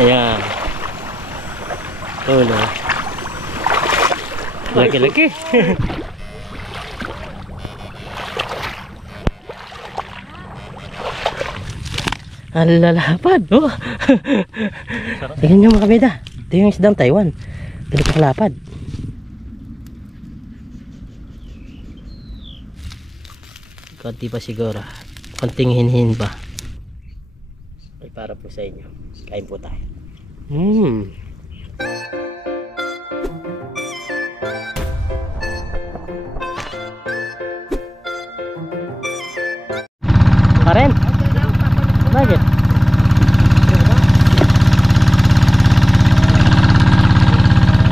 Ayan. Ulo. Laki-laki. Ang lalapad, oh. Tingnan nyo mga kabida. Ito yung isdang Taiwan. Pinagkakalapad. Konti pa siguro. Konting hinhin pa. Ay para po sa inyo. Kain po tayo. Karen? Bakit?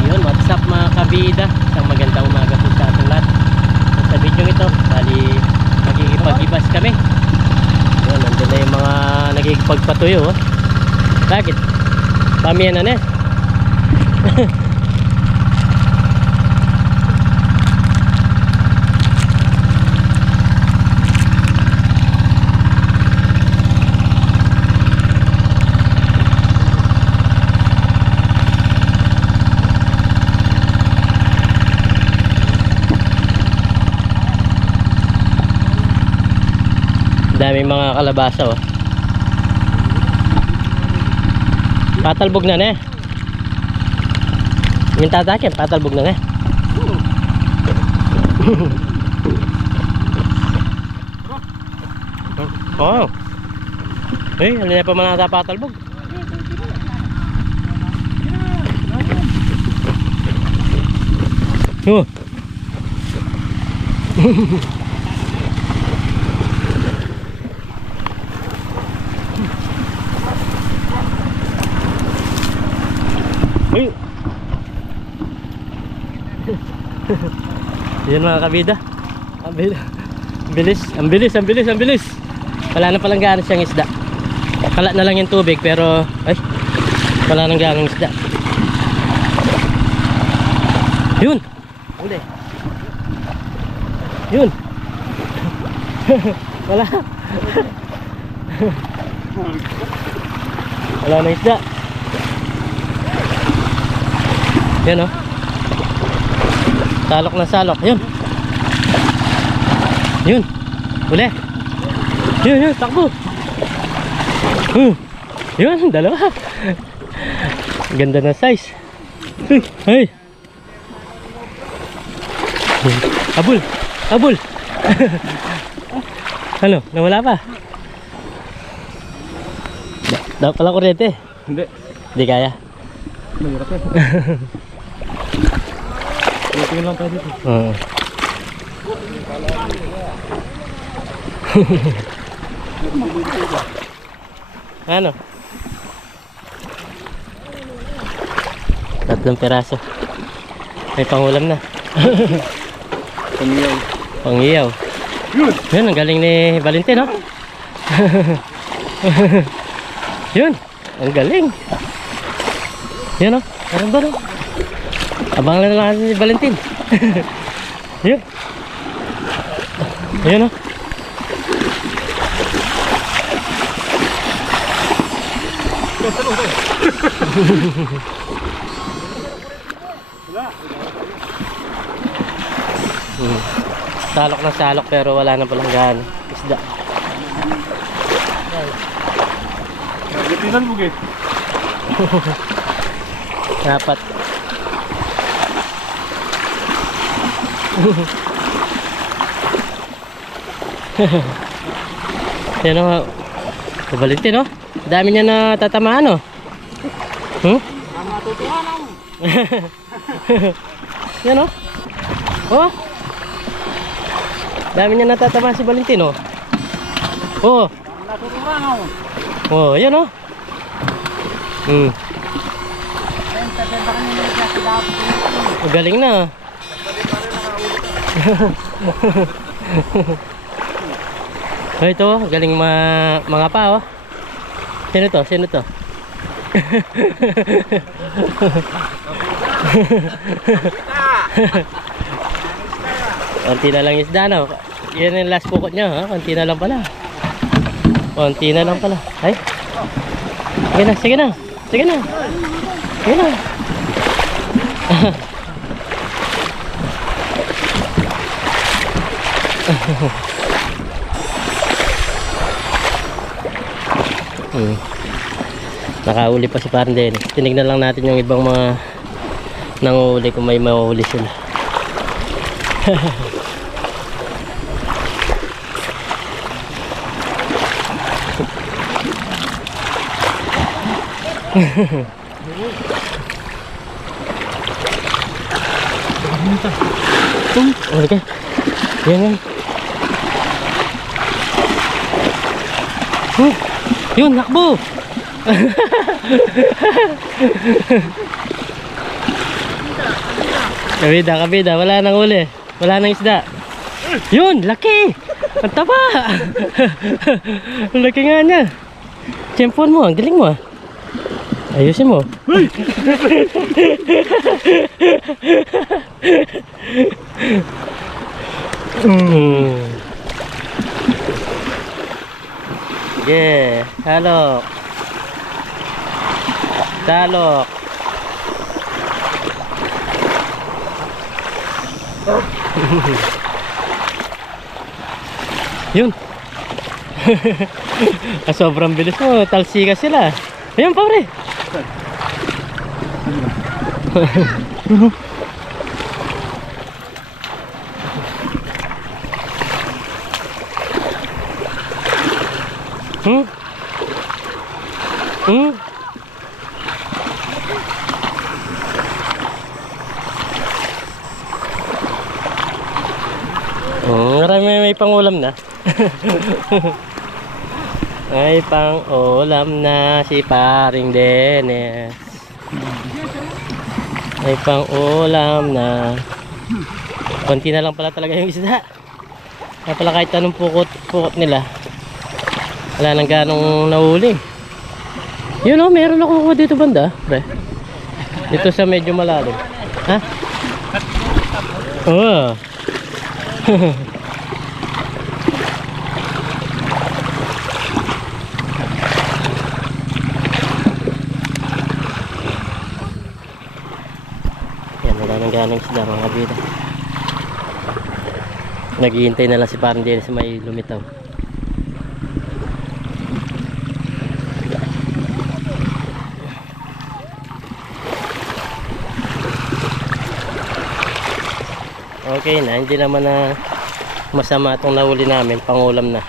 Yun, what's up mga kabida? Isang magandang umaga po sa ating lahat. Sa video ito, bali magkikipag-ibas kami. Yun, nandun na yung mga nagkikipagpatuyo. Oh. Bakit? Pamiyan na. Dami mga kalabasa, oh. Patalbog na na. Yung tatakin, patalbog na na. Oh. Eh, ano na pa manata patalbog? Oh. Yan mga kabida. Ang bilis. Wala na palang gano'n siyang isda. Kalat na lang yung tubig pero ay, wala nang gano'ng isda. Yun. Hindi. Yun. Wala. Wala na isda. Yan, oh. Salok na salok. Yun. Yun. Uli. Yun. Takbo. Yun. Dalawa. Ganda na size. Hey. Abul. Ano? Nawala pa? Dapat pala kuryente. Hindi kaya. Mahirap eh. Tingin lang tayo dito. Ano? 3 peraso. May pangulam na. Pangiyaw. Yun, ang galing ni Valentin, no? Yun, ang galing. Yun, no? Parang ba, no? Abangan na natin si Valentin. Yun. Ayun, oh. Salok na salok pero wala na palang gaano isda. Lipinan mo gay. Dapat. Yan o, Valentin, no? Dami niya na tatamaan, no? Yan, no? Oh, dami niya natatamaan si Valentin, no? Oh, oh, yan, no? Galing na. Oh, ito, galing mga pa, oh. Sino to? Konti na lang isda, no? Yan yung last pukot niya, ha? Konti na lang pala. Konti na lang pala. Ay. Sige na, sige na. Sige na. Sige na. Nakauli pa si Parang Dennis. Tinignan lang natin yung ibang mga nanguhuli kung may mahuli sila. Okay. Yan yan. Yun, nakbo. Kabida, wala nang uli. Wala nang isda. Yun, laki. Ang taba. Ang laki nga niya. Tiyempuan mo, ang galing mo ah. Ayusin mo. Yeah, talok. Talok. Yun. Sobrang bilis mo, talsika sila. Ayun, pare. Marami may pangulam na. May pangulam na si Paring Dennis. May pangulam na. Konti na lang pala talaga yung isda. Kaya pala kahit anong pukot nila, wala nang ganong nahuli. Yun o, meron ako kuha dito banda, pre. Dito sa medyo malalim. Ha? Oo. Yan, wala nang ganong isda mga kabida. Naghihintay na lang si Parang Dennis sa may lumitaw. Okay na, hindi naman na masama itong nahuli namin, pangulam na.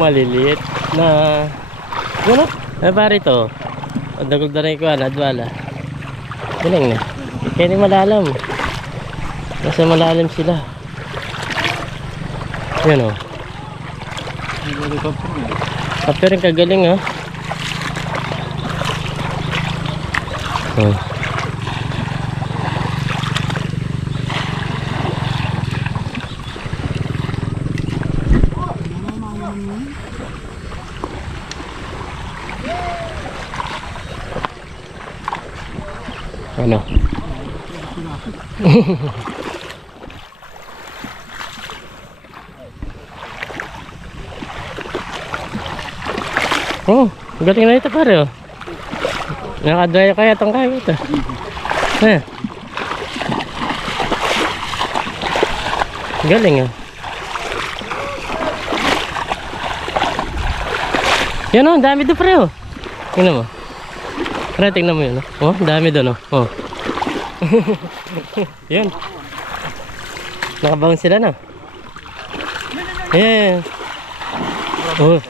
Maliliit na ano? Ay pare ito. Dagol na rin ko adwala. Galing na. Kaya di malalam. Nasa malalim sila. Yan o. Kapte rin kagaling ha. Ano? Oh, galing na ito pare oh. Nakadaya kaya itong kaya ito. Galing oh. Yan oh, dami doon pare oh. Tingnan mo. Pare, tingnan mo yun oh. Oh, dami doon oh. Oh. Yan. Nakabangon sila na. Ayan. Oh.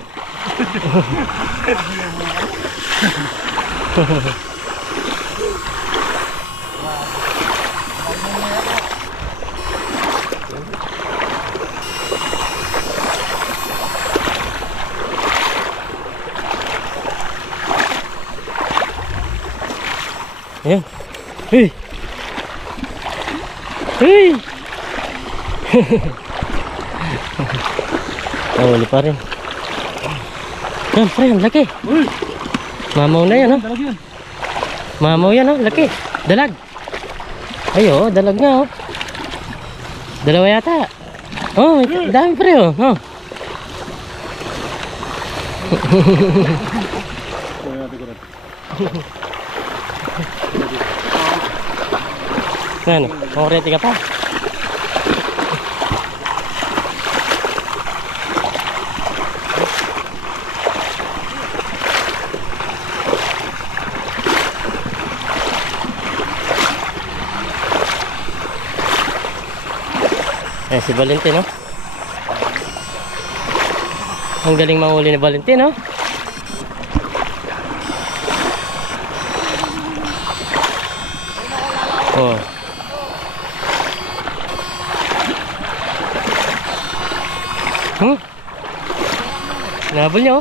Ayan. Hey. Hey. Nahuli pa rin. Yan, pre, ang laki. Mamaw na yan, oh. Mamaw yan, oh, laki. Dalag. Ay, oh, dalag nga, oh. Dalawa yata. Oh, dami pre, oh. Oh. Ano, makurete ka pa? Eh, si Valentino. Ang galing mahuli ni Valentino. Oh. Nabol niyo.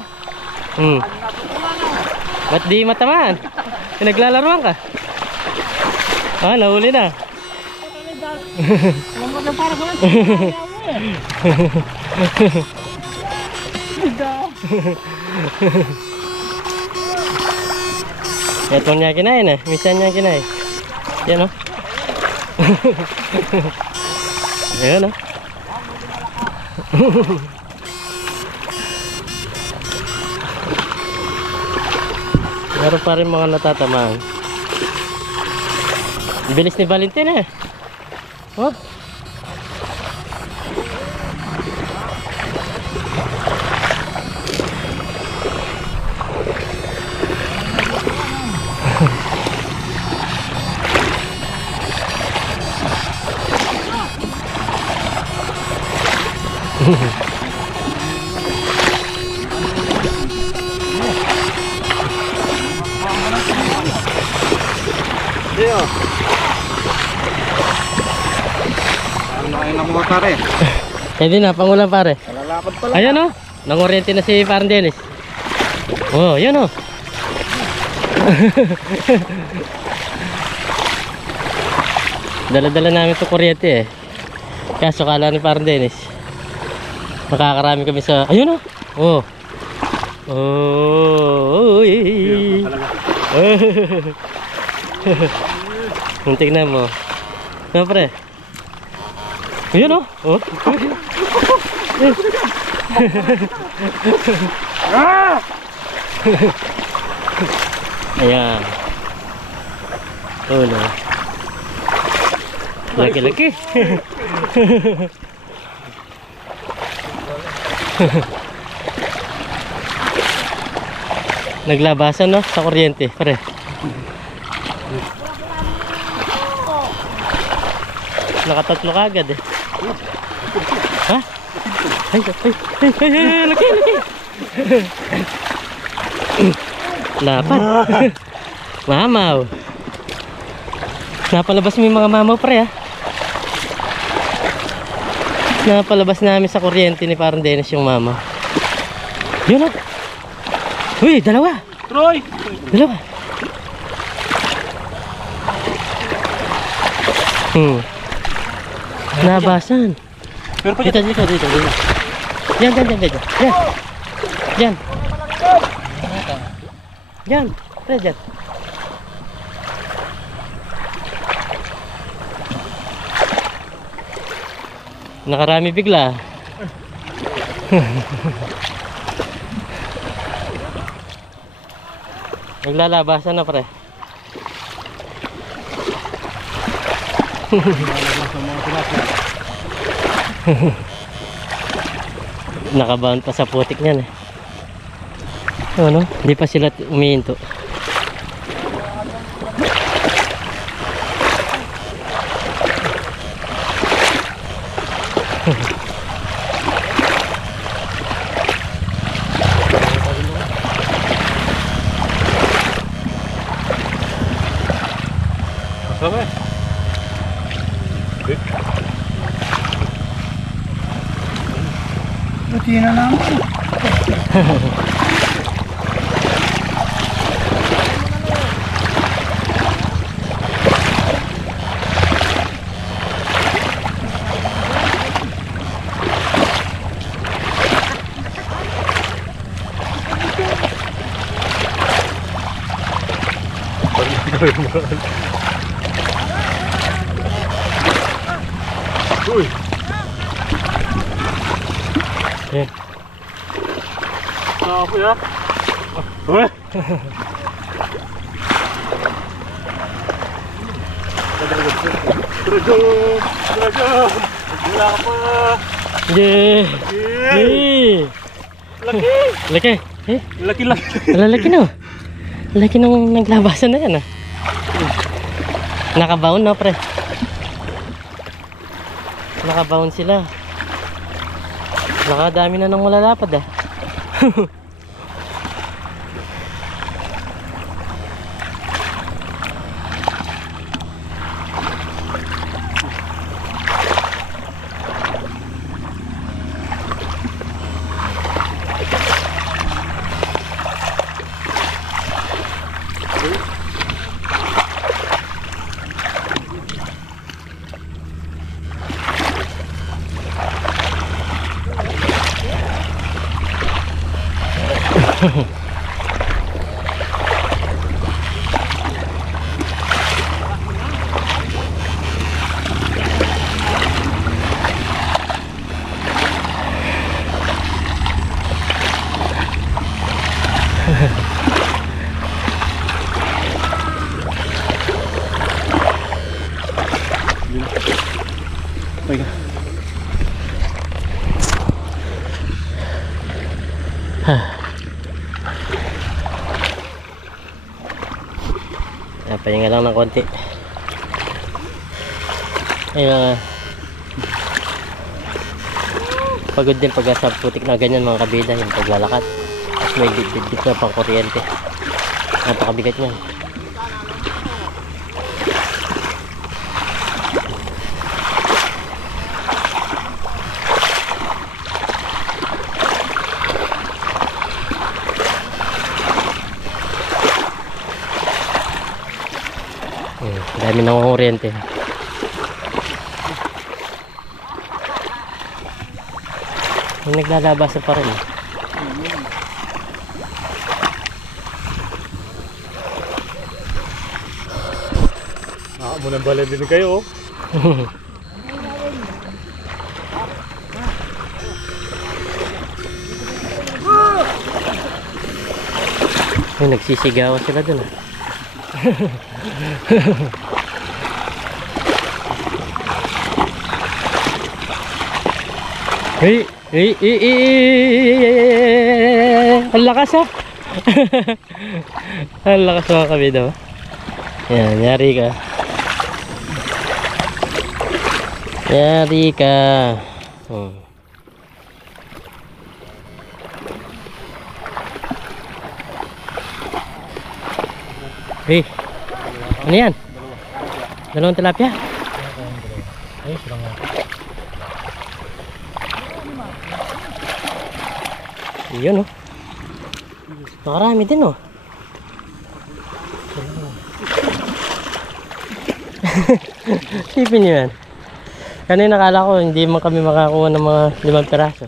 Ba't di matamaan? Pinaglalaruan ka. Ah, nahuli na. Ito niya kinain eh. Minsan niya kinain. Yan o. Ayan o. Meron pa rin mga natatamaan. Bilis ni Valentin eh. Oh. Iyo. Ano mo pare? Pwede na, pangulang pare. Nalalapad pala. Ayan o, nangoriente na si parang Dennis. Oh, yan o. Dala-dala namin ito kuryente eh. Kaso kala ni parang Dennis makakarami kami sa... Ayun o. Oh. Oh. Kung tignan mo. Ano pre? Ayun o. Oh. Ayan. Oh no. Laki-laki. Naglabasan no sa kuryente, pre. Nakatatlo kagad eh. Ha? Ay, laki. Lapat. Mamaw. Napalabas mo yung mga mamaw, pre, ha? Napalabas namin sa kuryente ni parang Dennis yung mama. Yun, ha? Uy, dalawa. Troy! Dalawa. Nabasan. Pero pa Dito. Yan. Yan, pre, dyan. Nakarami bigla. Naglalabasan na, pre. Nakabound pa sa putik niyan eh. Ano? Hindi pa sila umihinto. Okay. Buti na naman. Uy! Yan. Sapo ya. Uy! Dragon! Dragon! Wala ka pa! Yeah. Yeah! Yeah. Laki! Laki. Eh, Laki-laki! lalaki no. Laki nung naglabasan na yan ah. Nakabaon no pre. Nakabaon sila. Nakadami na ng malalapad ah. Pahinga lang ng konti. Ayun, pagod din pag sa putik na ganyan mga kabida, yung paglalakad. Tapos may bit na pang kuryente. Napakabigat niyan. Dami ng kuryente. May naglalabasan pa rin. Munang balay din kayo. Ay, nagsisigawan sila dun ah. Hey, ang lakas ah. Ang lakas mga kabida. Yan, yari ka. Yari ka. Hey, ano yan? Dalawang tilapia? Ay, sarang nga. Yun oh. Nakarami din oh. Sipin nyo yan. Kanina nakala ko hindi man kami makakuha ng mga 5 piraso.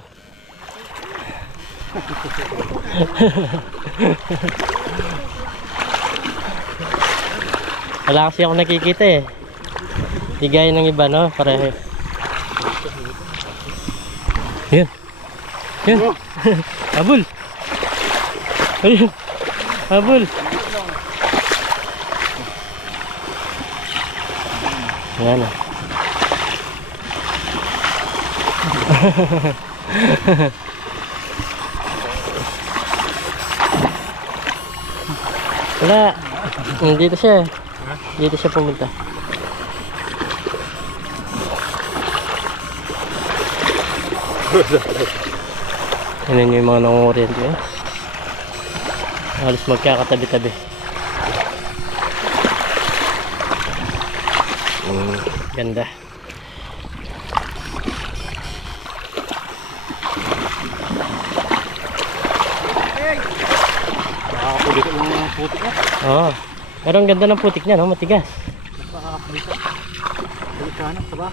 Wala kasi ako nakikita eh. Di gaya ng iba no, pareho. Yan. Yan. Habol. Ayun. Habol. Yan. Wala. Dito siya. Dito siya pumunta. Yan yung mga nangunguryente eh. Halos magkakatabi-tabi. Ganda. Nakakapulit ang putik niya. Oo. Pero ang ganda ng putik niya, no? Matigas. Nakakapulit. Balik ka na, saba.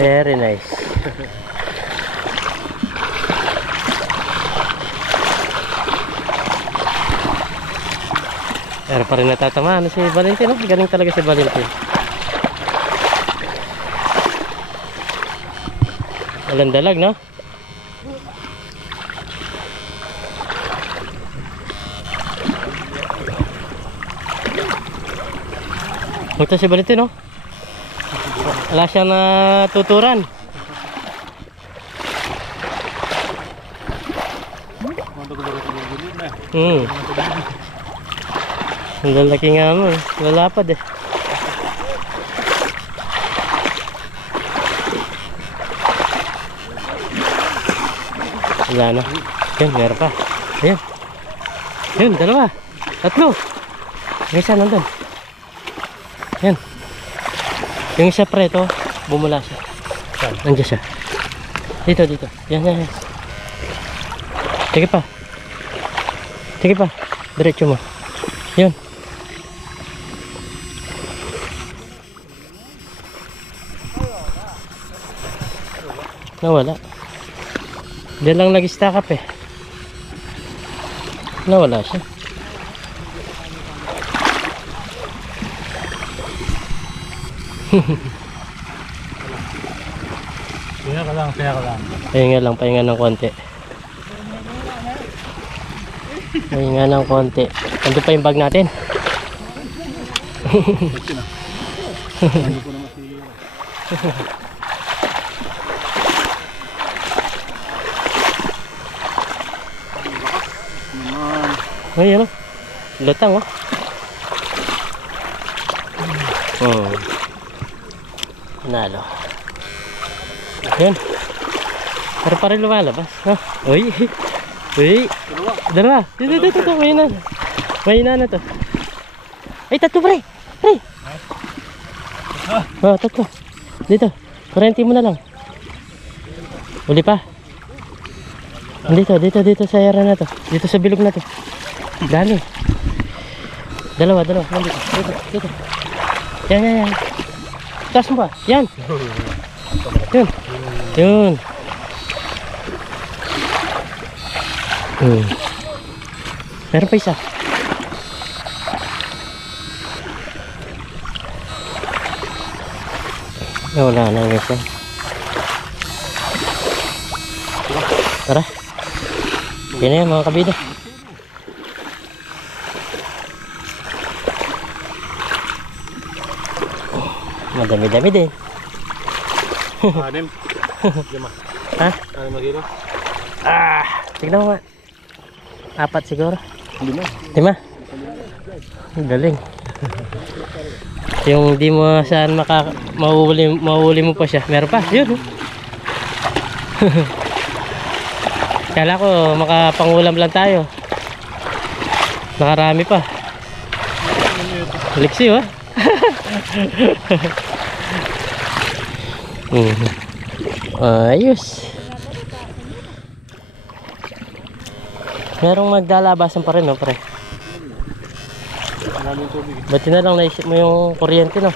Very nice. Pero pa rin natatamaan si Valentin, no? Galing talaga si Valentin. Walang dalag, no? Ito si Valentin, no? Wala siyang natuturan. Ang lalaki nga mo, lalapad eh. Wala na. Yan, meron pa. Ayan. Ayan, dalawa. Tatlo. May isa nandun. Yan. Yung isa preto, bumula siya. Nandiyan siya. Dito, dito. Yan, yan, yan. Sige pa. Sige pa. Diretso mo. Yan. Nawala. Diyan lang nag-stack up eh. Nawala siya. Kaya ka lang, kaya ka lang. Pahinga ng konti. Pahinga ng konti. Ando pa yung bag natin. Hindi ko naman si... Ay, ano? Lutang, oh. Nalo. Yan. Pero pa rin lumalabas. Ha? Uy. Uy. Dalawa. Dito. Mahina na to. Ay, tatlo pre. Pre. Oh, tatlo. Dito. Kurente mo na lang. Uli pa. Dito sa area na to. Dito sa bilog na to. Dami. Dalawa. Dito. Yan. Taas mo ba? Yan. Yun. Meron pa isa. Wala na yung isa. Tara. Yan na yan mga kabida. Madami-dami din. Anim. Lima. Ha? Anim na kilo. Tignan mo nga. 4 siguro. 5. 5. Ang galing. Yung di mo saan mahuli mo pa siya. Meron pa. Yun. Kala ko makapangulam lang tayo. Nakarami pa. Liksi, oh. Ayos. Merong magdalabasan pa rin, no, pre? Ba't na lang naisip mo yung kuryente, no?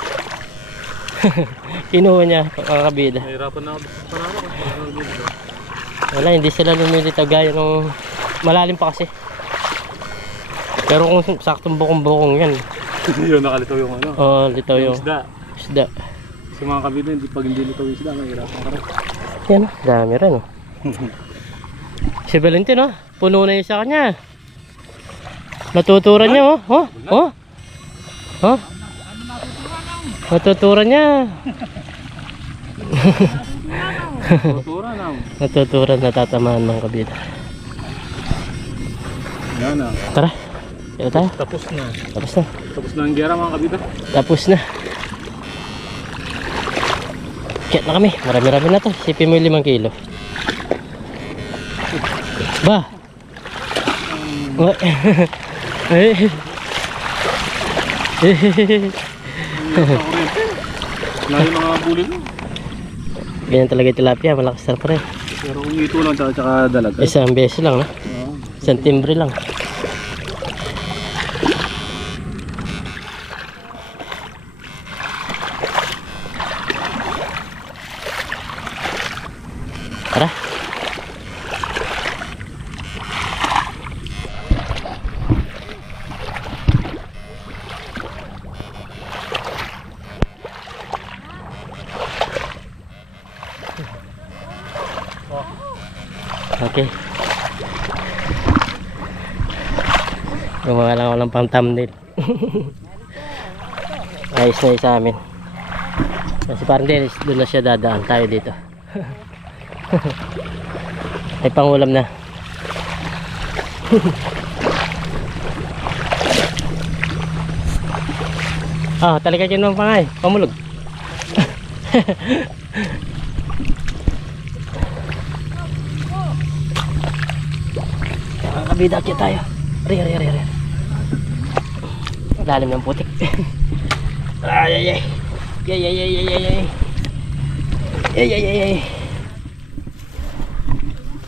Kinuha niya, kakabida. Nahirapan na ako. Wala, hindi sila lumilitaw gaya nung malalim pa kasi. Pero kung saktong bukong-bukong yan. Yun, nakalitaw yung ano. Oo, litaw yung isda. Sa mga kabida, pag hindi litaw yung isda, nahirapan ka rin. Yan, dami rin, oh. Si Valentin, oh. Puno na yun sa kanya. Natuturan niya, oh. Oh. Natuturan niya. Natuturan, natatamaan ng kabida. Yan na. Tara. Kaya tayo. Tapos na. Tapos na ang gera mga kabida. Tapos na. Kaya na kami. Marami-rami na to. Sipin mo yung 5 kilo. Ba? Layo mga bulig mo. Ganyan talaga yung tilapia. Malakas na pa rin. Pero kung ito lang tsaka dalaga. Isang beses lang, no? Isang timbre lang. Gumawa lang ako ng pang thumbnail. Ayos na yun sa amin. Kasi parang Dennis, doon na siya dadaan. Tayo dito. Ay pangulam na. Talaga dyan naman pangay. Pamulog. Kabida kaya tayo. Ari. Lalim ng putik. Ay.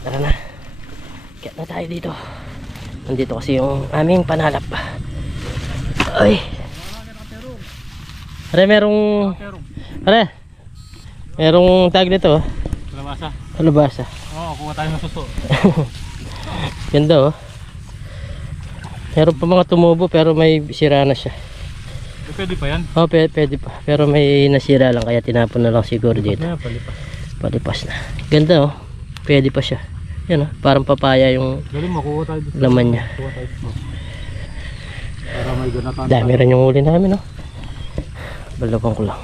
Tara na. Kaya na tayo dito. Nandito kasi yung aming panalap. Ay. Merong tag nito. Kalabasa. Kuha tayo ng suso. Ganda Meron pa mga tumubo pero may sira na siya. Pwede pa yan? Pwede pa. Pero may nasira lang kaya tinapon na lang siguro dito. Palipas na. Ganda Pwede pa siya. Yan parang papaya yung laman niya. Para may ganatan. Dami rin yung huli namin Balawan ko lang.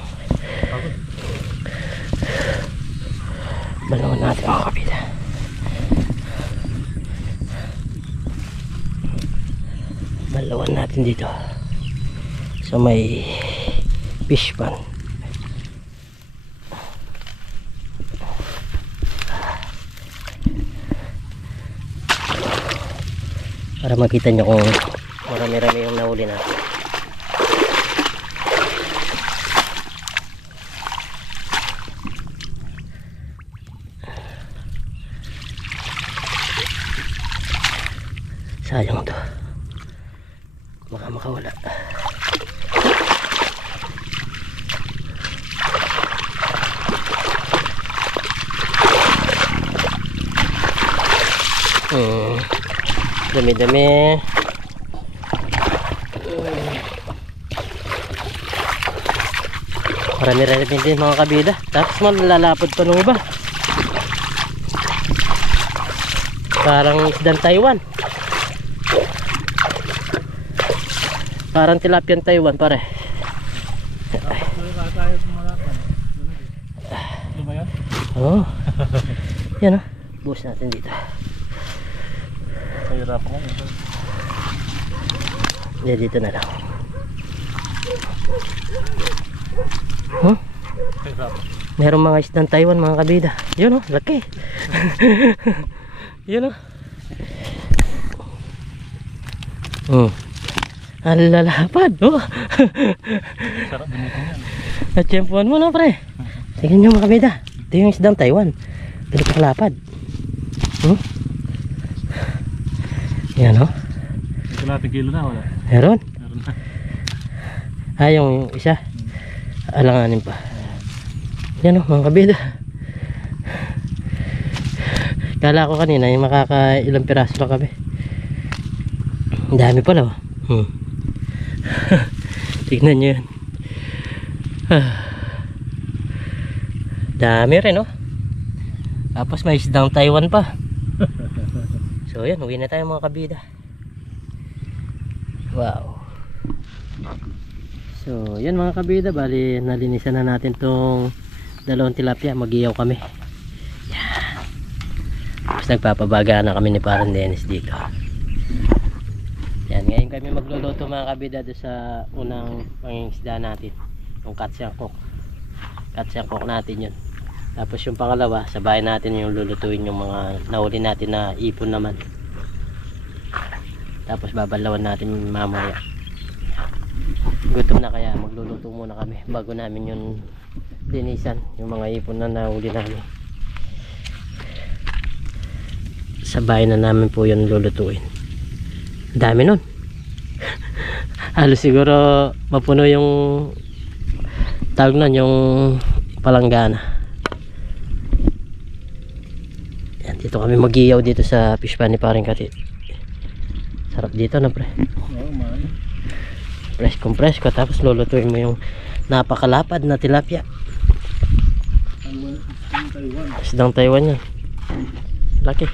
Balawan natin mga kabida. Balawan natin dito. So may fish pan. Para makita nyo kung marami-rami yung nahuli natin. Sayang to. Baka makawala. Dami-dami. Marami-rami din mga kabida. Tapos malalapad pa nung iba. Parang isdang Taiwan. Parang tilapian Taiwan pare. Yan buhos natin dito. Dito na lang. Merong mga isdang Taiwan mga kabida. Yun laki. Yun ang lalapad Sarap din ito yan. Natsyempuan mo pre. Tingnan nyo mga kabida. Ito yung isdang Taiwan. Galit ang lapad. Yan Ito natin kilo na wala? Meron na. Yung isa alanganin pa. Yan mga kabida. Kala ko kanina yung makakailang piraso lang kami. Ang dami pala tignan nyo yan. Dami rin tapos may isdang Taiwan pa. So yan, uwi na tayo mga kabida. Wow. So yan mga kabida, bali nalinisan na natin tong dalawang tilapia. Mag-iyaw kami. Yan. Tapos nagpapabaga na kami ni parang Dennis dito. Yan, ngayon kami magluluto mga kabida doon sa unang pangingisda natin, yung katsangkok natin yun. Tapos yung pangalawa, sa bahay natin yung lulutuin yung mga nahuli natin na ipon naman. Tapos babalawan natin mamaya. Gutom na kaya magluluto muna kami bago namin yung linisan yung mga ipon na nahuli namin. Sa bahay na namin po yun lulutuin. Dami nun. Halos siguro mapuno yung tawag nun, yung palanggana. Yan, dito kami mag-iyaw dito sa fish pan ni paring Katit. Sarap dito pre. Presko tapos lulutuin mo yung napakalapad na tilapia. Isdang Taiwan yan. Laki.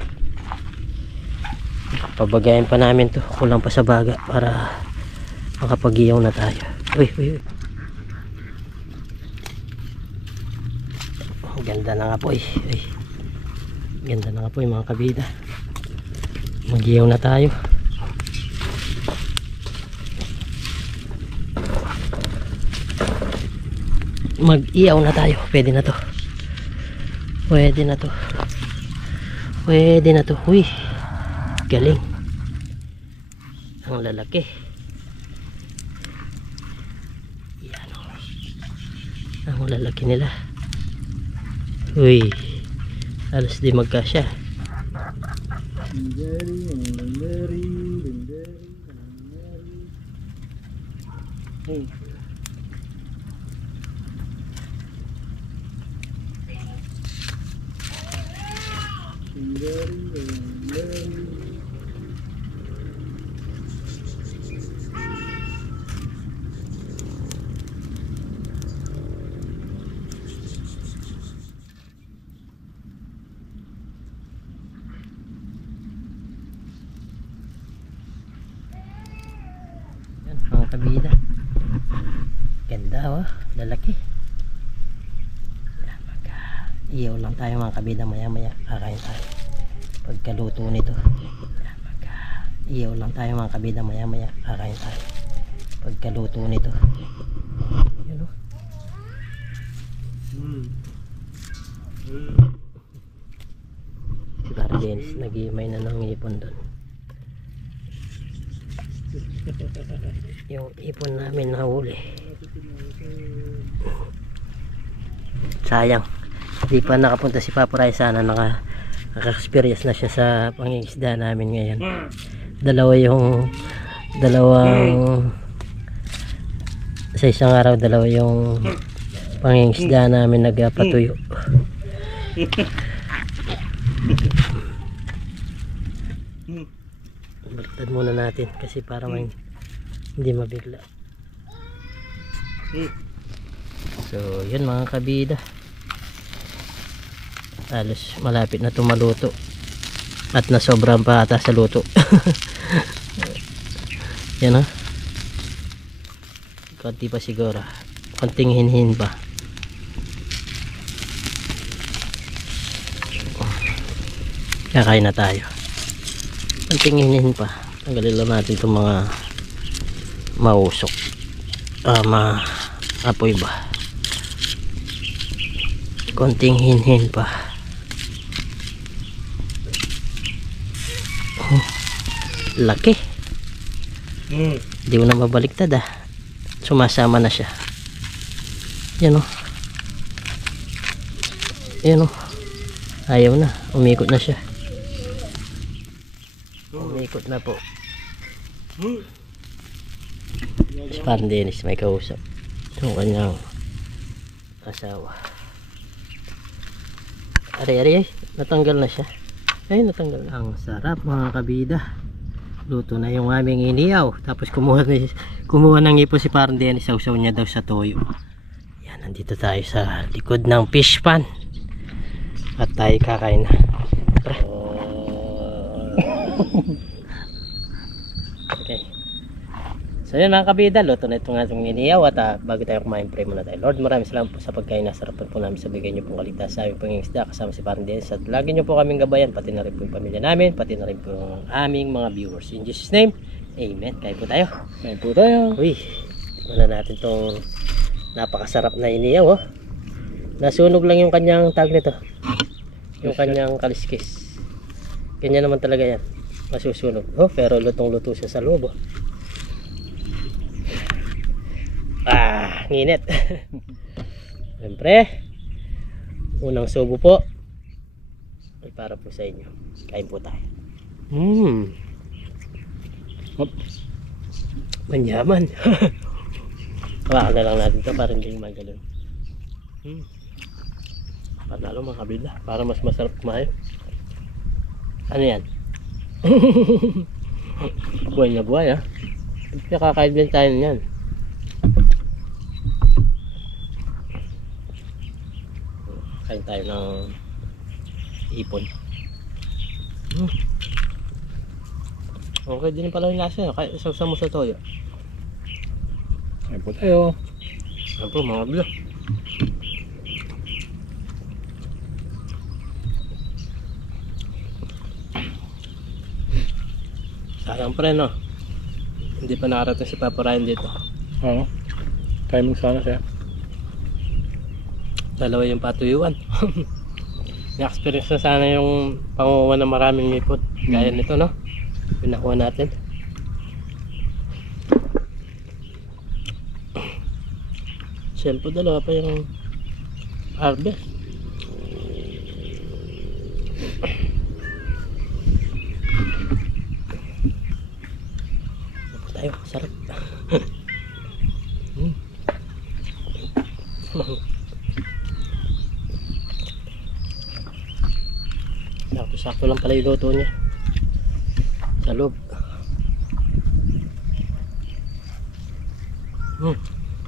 Pabagayin pa namin to, kulang pa sa baga para makapag-iyaw na tayo. Uy, uy, uy. Ang ganda na nga po eh. Uy. Ganda na nga po mga kabida. Mag-iyaw na tayo. Mag-iyaw na tayo. Pwede na to. Pwede na to. Pwede na to. Uy. Galing. Ang lalaki. Yan o. Ang lalaki nila. Uy. Halos di magkasya. Yan mga kabida. Ganda oh, lalaki. Iyaw lang tayo mga kabida, maya maya kakain tayo pagkaluto nito. Iyaw lang tayo mga kabida, maya maya kakain tayo pagkaluto nito. Yan o. Si Bardenis nag-iimay na ng ipon doon. Yung ipon namin nahuli. Sayang, hindi pa nakapunta si Papa Ray. Sana naka-experience na siya sa pangingisda namin ngayon. Dalawang sa isang araw, dalawa yung pangingisda namin nagpatuyo. Baliktad muna natin kasi para hindi mabigla. So yun mga kabida, halos malapit na tumaluto at nasobrang pa ata sa luto. Yan o, konti pa siguro, konting hinhin pa. Kakain na tayo, konting hinhin pa. Tanggalin lang natin itong mga mausok, apoy ba, konting hinhin pa. Laki. Hindi ko na mabaliktad ah, sumasama na siya. Yan o, yan o, ayaw na, umikot na siya, umikot na po. Si Bardenis may kausap yung kanyang asawa. Ari, natanggal na siya. Ay, natanggal na. Ang sarap mga kabida. Luto na yung aming iniyaw. Tapos kumuha ng ipon si Bardenis. Sausaw niya daw sa toyo. Yan, nandito tayo sa likod ng fish pan. At tayo kakain na. Okay. So yun mga kabida, luto na itong ating iniyaw. At bago tayo kumain, pray muna tayo. Lord, maraming salamat po sa pagkain. Nasarapan po namin sa bigay niyo pong kaligtas sa aming pangingisda kasama si Bardenis. At lagi niyo po kaming gabayan, pati na rin po yung pamilya namin, pati na rin po yung aming mga viewers. In Jesus name, amen. Kain po tayo. Kain po tayo. Uy, tingnan natin itong napakasarap na iniyaw oh. Nasunog lang yung kanyang tag nito, yung kanyang kaliskis. Ganyan naman talaga yan, masusunog oh, pero lutong luto siya sa loob oh. Nginit. Siyempre, unang subo po ay para po sa inyo. Kain po tayo. Manyaman. Hawakan na lang natin ito para hindi magalon. Panalo mga kabila, para mas masarap kumain. Ano yan? Buhay na buhay ha. Kakain din tayo niyan. Kain tayo ng ipon. Okay din pala yung lasa yun. Kaya isawsaw mo sa toyo. Ayun po tayo. Ano po mga bilo. Sayang pa rin no. Hindi pa nakarating si Papa Ryan dito. Oo. Timing sana siya. Dalawa yung patuyuan. Na-experience na sana yung panguha ng maraming ngipon. Gaya nito no. Pinakuha natin. Siyempre dalawa pa yung harvest. Tayo, sarap. Sakto lang pala yung luto niya sa loob.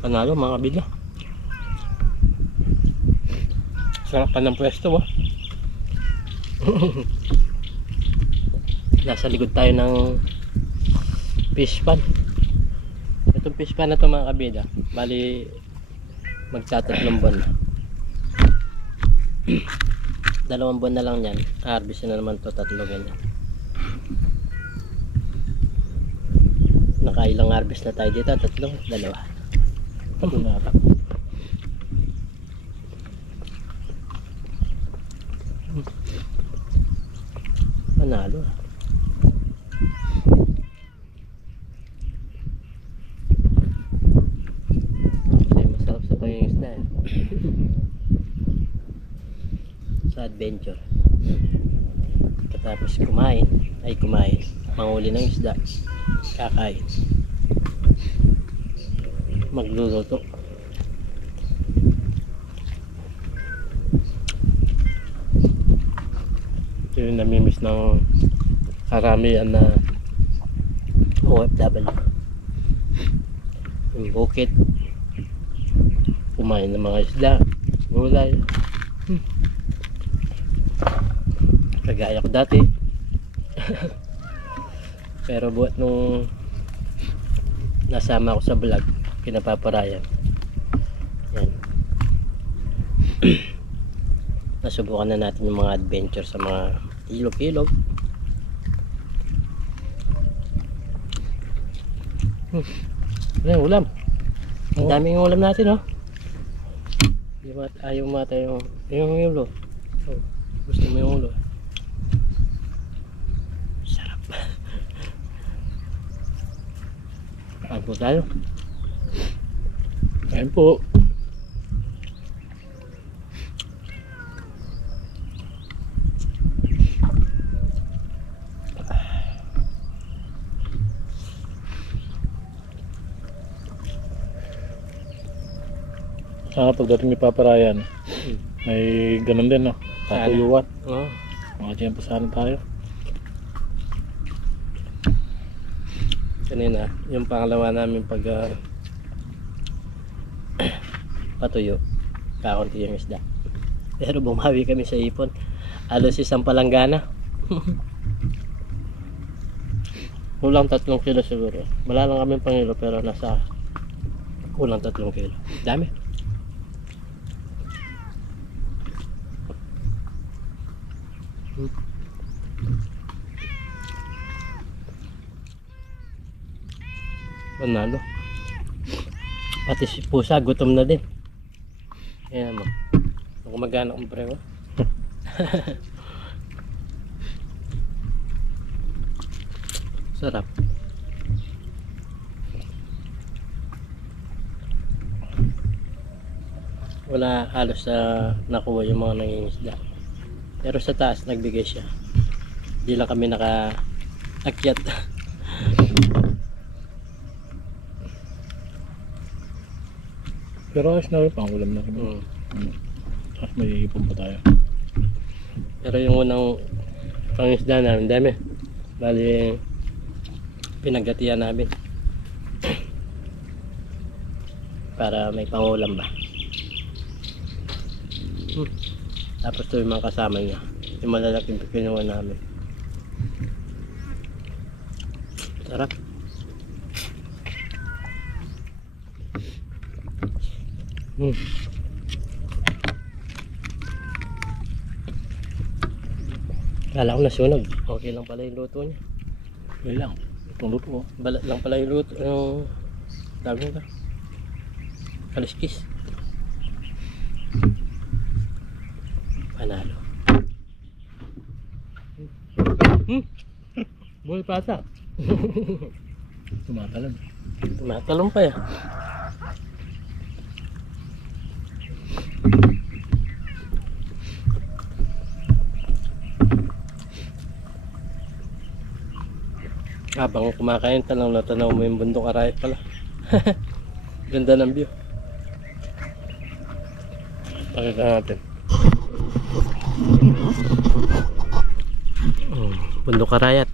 Panalo mga kabila. Sarap pa ng pwesto ba? Nasa likod tayo ng fish pan. Itong fish pan na ito mga kabila, bali magtatatlong buwan na. 2 buwan na lang yan, harvest na naman to, 3 ganyan. Nakailang harvest na tayo dito, 3, 2. Panalo. Kasi masarap sa pangingisda eh. Sa adventure. Katapos kumain, manghuli ng isda, kakain, magluluto. Ito yung namimiss ng karamihan na OFW. Yung bukid, kumain ng mga isda, gulay. Kagaya ko dati. Pero buat nung nasama ako sa vlog kinapaparayan, yan. Nasubukan na natin yung mga adventure sa mga ilog-ilog. Ayan, ulam. Ang daming ulam natin, oh. Ayaw mata yung ulo. Oh, gusto mo yung ulo. Sarap. Kain po tayo. Ayun po. Sana pagdating ni Papa Ryan, may ganun din, no? Tatuyuan. Oo. Mga tiyempo sana tayo. Kanina, yung pangalawa namin pag patuyo, kakunti yung isda. Pero bumawi kami sa ipon. Alos isang palanggana. Kulang 3 kilo siguro. Wala lang kami pangilo pero nasa kulang 3 kilo. Dami. Panalo. Pati si pusa gutom na din. Ayan mo. Kung magana kong prewa. Sarap. Wala halos sa nakuha yung mga nangingisda. Pero sa taas nagbigay siya. Hindi lang kami naka-akyat. Pero ayos na rin, pangulam na rin. Tapos may ipon pa tayo. Pero yung unang pangisda namin, dami. Bali, pinaggatian namin. Para may pangulam ba. Tapos ito yung mga kasama niya. Yung malalaking kinuha namin. Hmm. Kala ko nasunog. Okay lang pala yung luto niya. Okay lang. Itong luto ko. Balat lang pala yung luto. Yung tawag nito. Kaliskis. Panalo. Buhay pata. Tumatalon. Tumatalong pa ya. Habang kumakain, talang natanaw mo yung bundok Arayat pala. Ganda ng view. Pakita natin. Bundok Arayat.